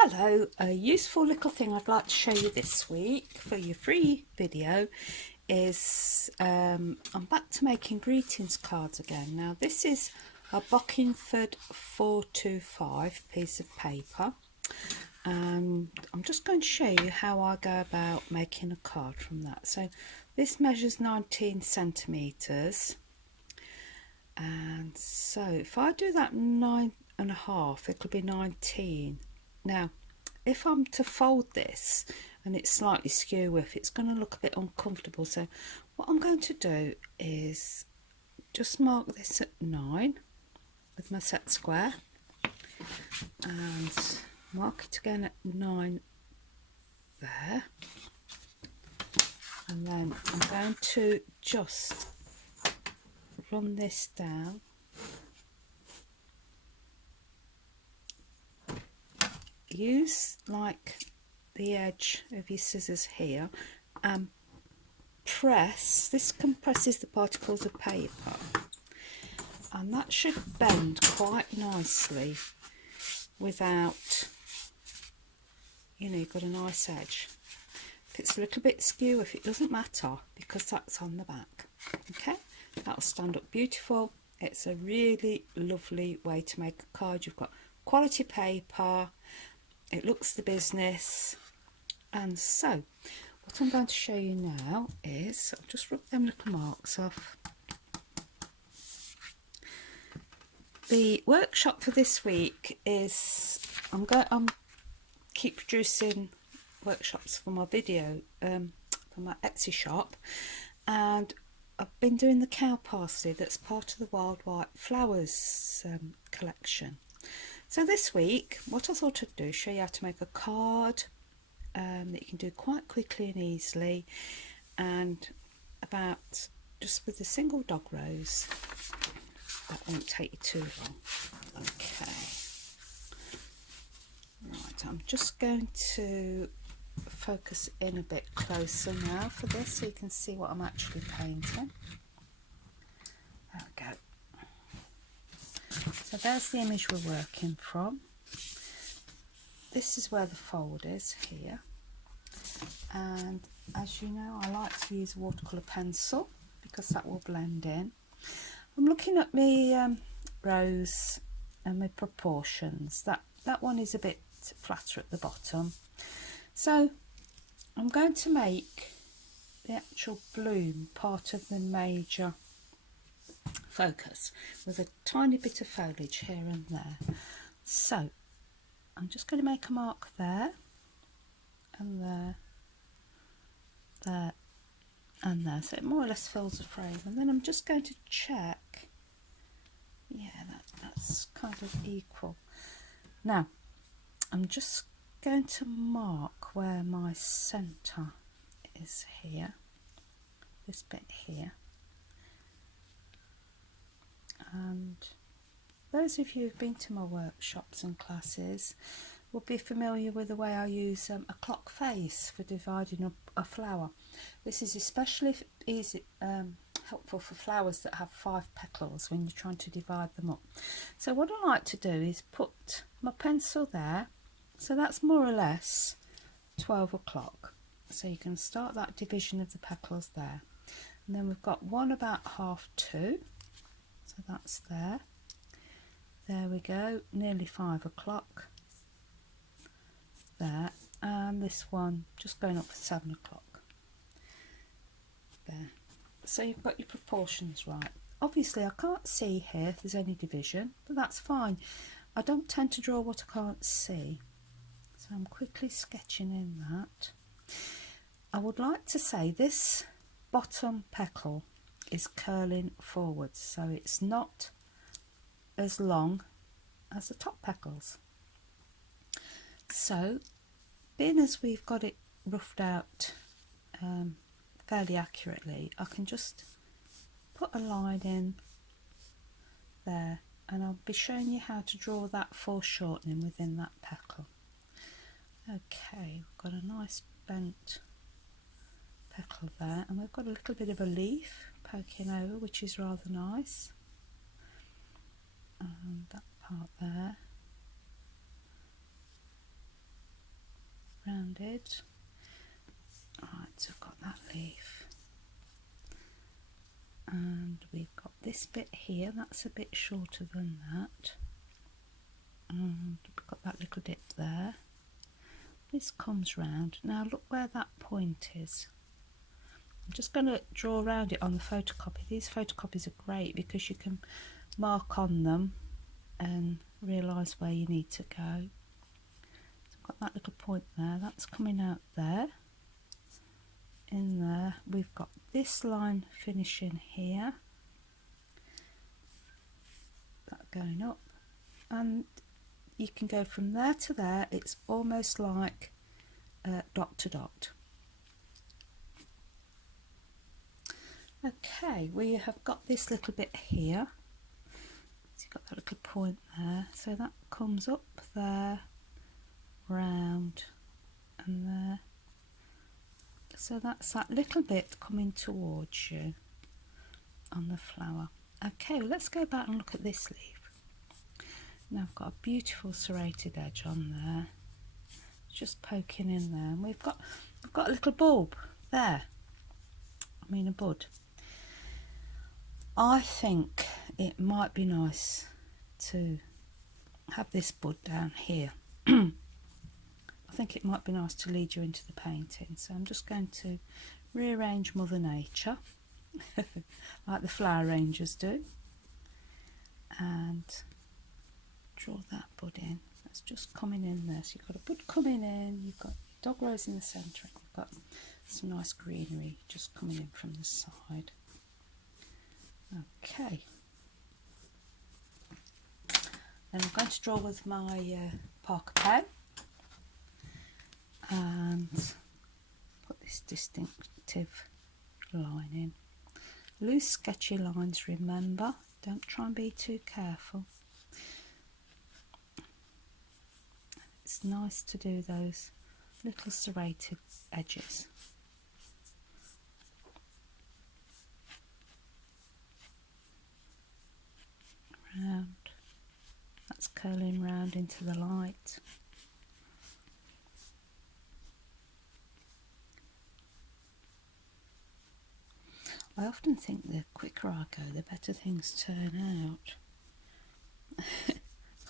Hello, a useful little thing I'd like to show you this week for your free video is I'm back to making greetings cards again. Now this is a Bockingford 425 piece of paper. I'm just going to show you how I go about making a card from that. So this measures 19 centimetres, and so if I do that 9.5, it'll be 19. Now, if I'm to fold this and it's slightly skew width, it's going to look a bit uncomfortable. So what I'm going to do is just mark this at 9 with my set square and mark it again at 9 there. And then I'm going to just run this down. Use like the edge of your scissors here and press. This compresses the particles of paper, and that should bend quite nicely without, you've got a nice edge. If it's a little bit skew, if it doesn't matter, because that's on the back. Okay, that'll stand up beautiful. It's a really lovely way to make a card. You've got quality paper, it looks the business. And so what I'm going to show you now is, I'll just rub them little marks off. The workshop for this week is I'm keep producing workshops for my video for my Etsy shop, and I've been doing the cow parsley that's part of the Wild White Flowers collection. So this week, what I thought I'd do is show you how to make a card that you can do quite quickly and easily, and about just with a single dog rose. That won't take you too long. Okay. Right, I'm just going to focus in a bit closer now for this so you can see what I'm actually painting. There we go. So there's the image we're working from. This is where the fold is here, and as you know, I like to use a watercolour pencil because that will blend in. I'm looking at my rose and my proportions. That one is a bit flatter at the bottom, so I'm going to make the actual bloom part of the major focus with a tiny bit of foliage here and there. So I'm just going to make a mark there and there, there and there, so it more or less fills the frame, and then I'm just going to check, yeah, that's kind of equal. Now I'm just going to mark where my centre is here, this bit here. And those of you who've been to my workshops and classes will be familiar with the way I use a clock face for dividing up a flower. This is especially helpful for flowers that have 5 petals when you're trying to divide them up. So what I like to do is put my pencil there, so that's more or less 12 o'clock. So you can start that division of the petals there. And then we've got one about 2:30. So that's there. There we go, nearly 5 o'clock. There, and this one just going up for 7 o'clock. There. So you've got your proportions right. Obviously I can't see here if there's any division, but that's fine. I don't tend to draw what I can't see. So I'm quickly sketching in that. I would like to say this bottom petal is curling forwards, so it's not as long as the top petals. So being as we've got it roughed out fairly accurately, I can just put a line in there, and I'll be showing you how to draw that foreshortening within that petal. Okay, we've got a nice bent petal there, and we've got a little bit of a leaf poking over, which is rather nice, and that part there. rounded. Right, so I've got that leaf. And we've got this bit here, that's a bit shorter than that. And we've got that little dip there. This comes round. Now look where that point is. I'm just going to draw around it on the photocopy. These photocopies are great because you can mark on them and realise where you need to go. So I've got that little point there, that's coming out there. In there we've got this line finishing here, that going up, and you can go from there to there. It's almost like dot to dot. Okay, we have got this little bit here, so you've got that little point there, so that comes up there, round and there. So that's that little bit coming towards you on the flower. Okay, well, let's go back and look at this leaf. Now I've got a beautiful serrated edge on there, just poking in there, and we've got a little bulb there, I mean a bud. I think it might be nice to have this bud down here. I think it might be nice to lead you into the painting, so I'm just going to rearrange Mother Nature like the flower rangers do, and draw that bud in. That's just coming in there. So you've got a bud coming in, you've got dog rose in the centre, and you've got some nice greenery just coming in from the side. Okay, then I'm going to draw with my Parker pen and put this distinctive line in. Loose sketchy lines, remember, don't try and be too careful. It's nice to do those little serrated edges. Round, that's curling round into the light. I often think the quicker I go, the better things turn out.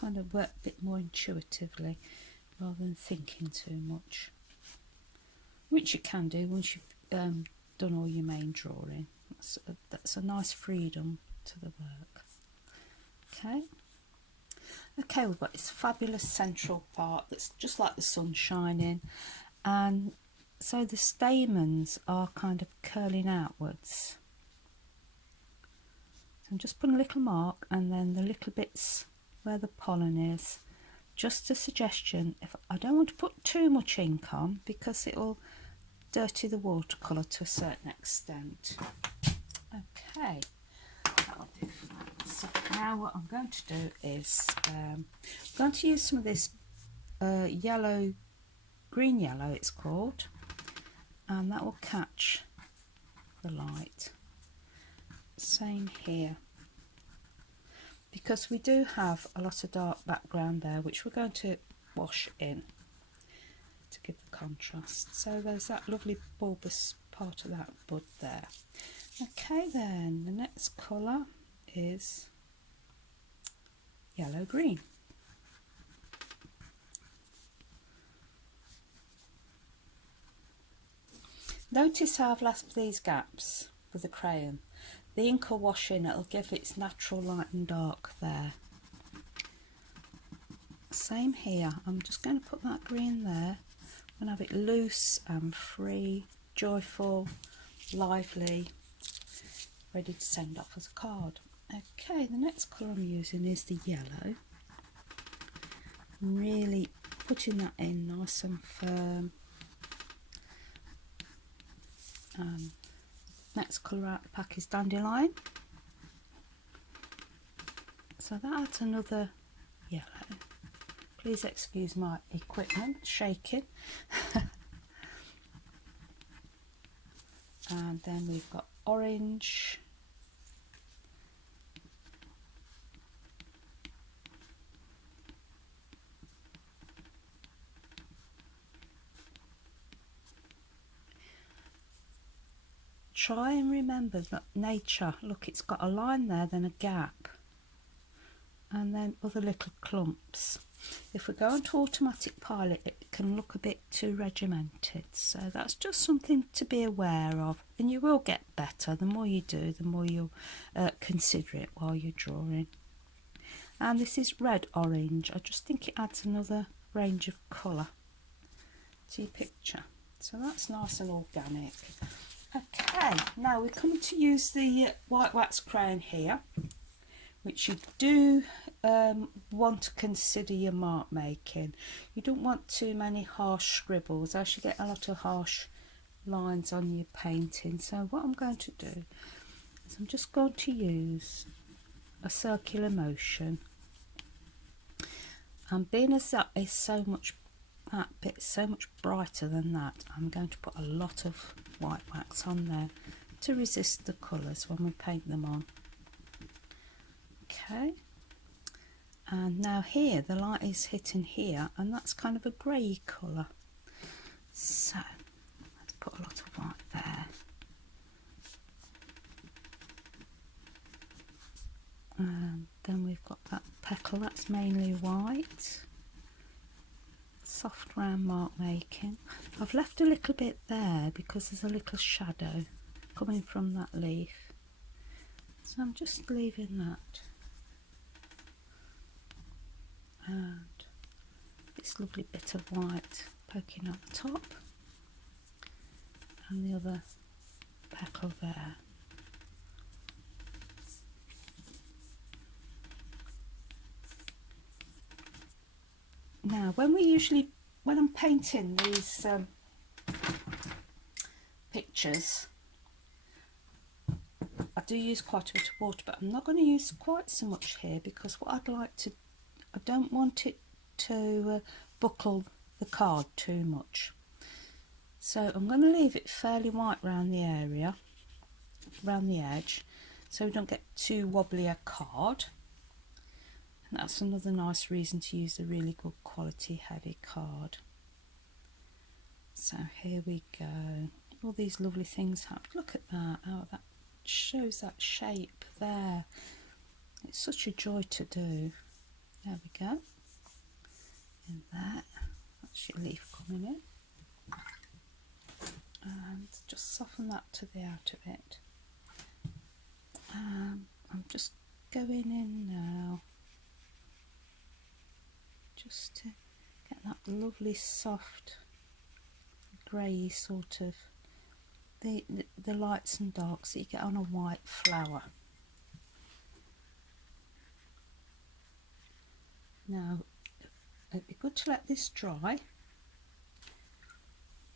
Kind of work a bit more intuitively rather than thinking too much, which you can do once you've done all your main drawing. That's a nice freedom to the work. Okay, we've got this fabulous central part that's just like the sun shining, and so the stamens are kind of curling outwards. So I'm just putting a little mark, and then the little bits where the pollen is, just a suggestion, if I don't want to put too much ink on because it will dirty the watercolour to a certain extent. Okay, that'll do for that. So now what I'm going to do is I'm going to use some of this yellow, green yellow it's called, and that will catch the light. Same here, because we do have a lot of dark background there which we're going to wash in to give the contrast. So there's that lovely bulbous part of that bud there. Okay, then the next colour is yellow green. Notice how I've left these gaps with the crayon. The ink will wash in, it'll give its natural light and dark there. Same here, I'm just going to put that green there. I'm going to have it loose and free, joyful, lively, ready to send off as a card. Okay, the next colour I'm using is the yellow. I'm really putting that in nice and firm. Next colour out the pack is dandelion. So that's another yellow. Please excuse my equipment shaking. And then we've got orange. try and remember that nature, look, it's got a line there, then a gap, and then other little clumps. If we go into automatic pilot, it can look a bit too regimented, so that's just something to be aware of, and you will get better. The more you do, the more you'll consider it while you're drawing. And this is red orange. I just think it adds another range of colour to your picture, so that's nice and organic. Okay, now we're coming to use the white wax crayon here, which you do want to consider your mark making. You don't want too many harsh scribbles, as you get a lot of harsh lines on your painting. So what I'm going to do is I'm just going to use a circular motion, and being as that is so much, that bit's so much brighter than that, I'm going to put a lot of white wax on there to resist the colours when we paint them on. Okay, and now here the light is hitting here, and that's kind of a grey colour, so let's put a lot of white there. And then we've got that petal, that's mainly white. Soft round mark making. I've left a little bit there because there's a little shadow coming from that leaf, so I'm just leaving that. And this lovely bit of white poking up the top, and the other petal there. Now when I'm painting these pictures, I do use quite a bit of water, but I'm not going to use quite so much here, because what I'd like to, I don't want it to buckle the card too much. So I'm going to leave it fairly white around the area, around the edge, so we don't get too wobbly a card. And that's another nice reason to use a really good quality heavy card. So here we go. All these lovely things happen. Look at that, how that shows that shape there. It's such a joy to do. There we go. In there, that's your leaf coming in. And just soften that to the outer bit. I'm just going in now, just to get that lovely soft grey sort of the lights and darks that you get on a white flower. Now it'd be good to let this dry.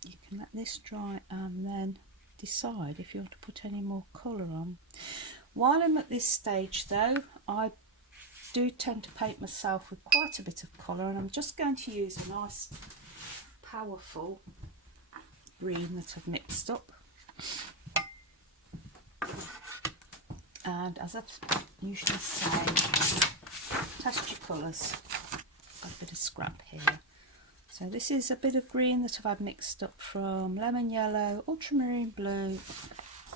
You can let this dry and then decide if you want to put any more colour on. While I'm at this stage though, I do tend to paint myself with quite a bit of colour, and I'm just going to use a nice powerful green that I've mixed up. And as I usually say, test your colours. Got a bit of scrap here. So this is a bit of green that I've had mixed up from lemon yellow, ultramarine blue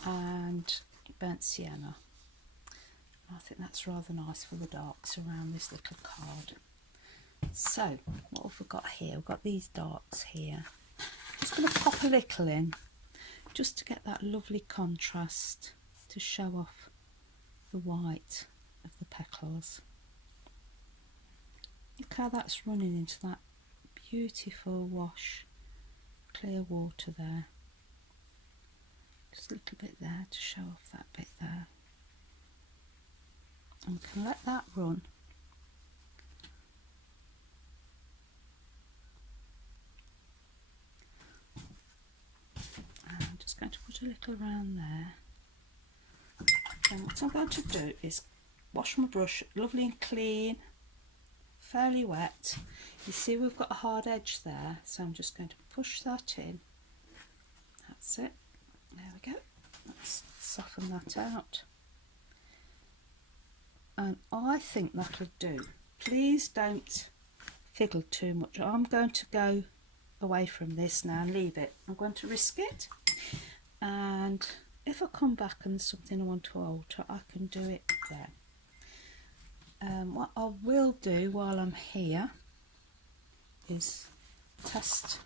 and burnt sienna. I think that's rather nice for the darks around this little card. So what have we got here? We've got these darks here. Just going to pop a little in just to get that lovely contrast, to show off the white of the petals. Look how that's running into that beautiful wash, clear water there. Just a little bit there to show off that bit there. And we can let that run. And I'm just going to put a little around there. Then what I'm going to do is wash my brush lovely and clean, fairly wet. You see we've got a hard edge there, so I'm just going to push that in. That's it. There we go. Let's soften that out. And I think that'll do. Please don't fiddle too much. I'm going to go away from this now and leave it. I'm going to risk it and if I come back and there's something I want to alter, I can do it then. What I will do while I'm here is test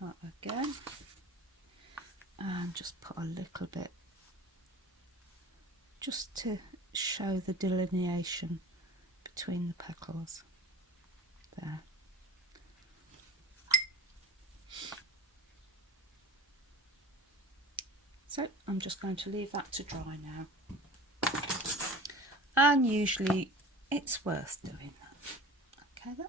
that again and just put a little bit just to show the delineation between the petals there. So I'm just going to leave that to dry now, and usually it's worth doing that. Okay then.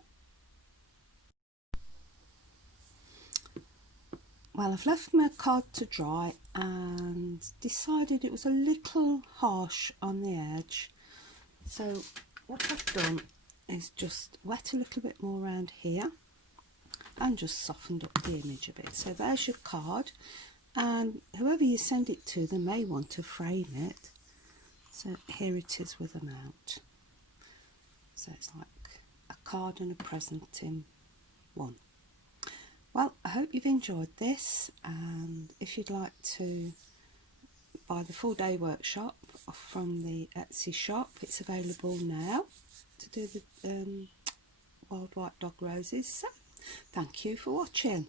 Well, I've left my card to dry and decided it was a little harsh on the edge, so what I've done is just wet a little bit more around here and just softened up the image a bit. So there's your card, and whoever you send it to, they may want to frame it. So here it is with a mount. So it's like a card and a present in one. Well, I hope you've enjoyed this, and if you'd like to buy the full day workshop from the Etsy shop, it's available now to do the wild white dog roses. So thank you for watching.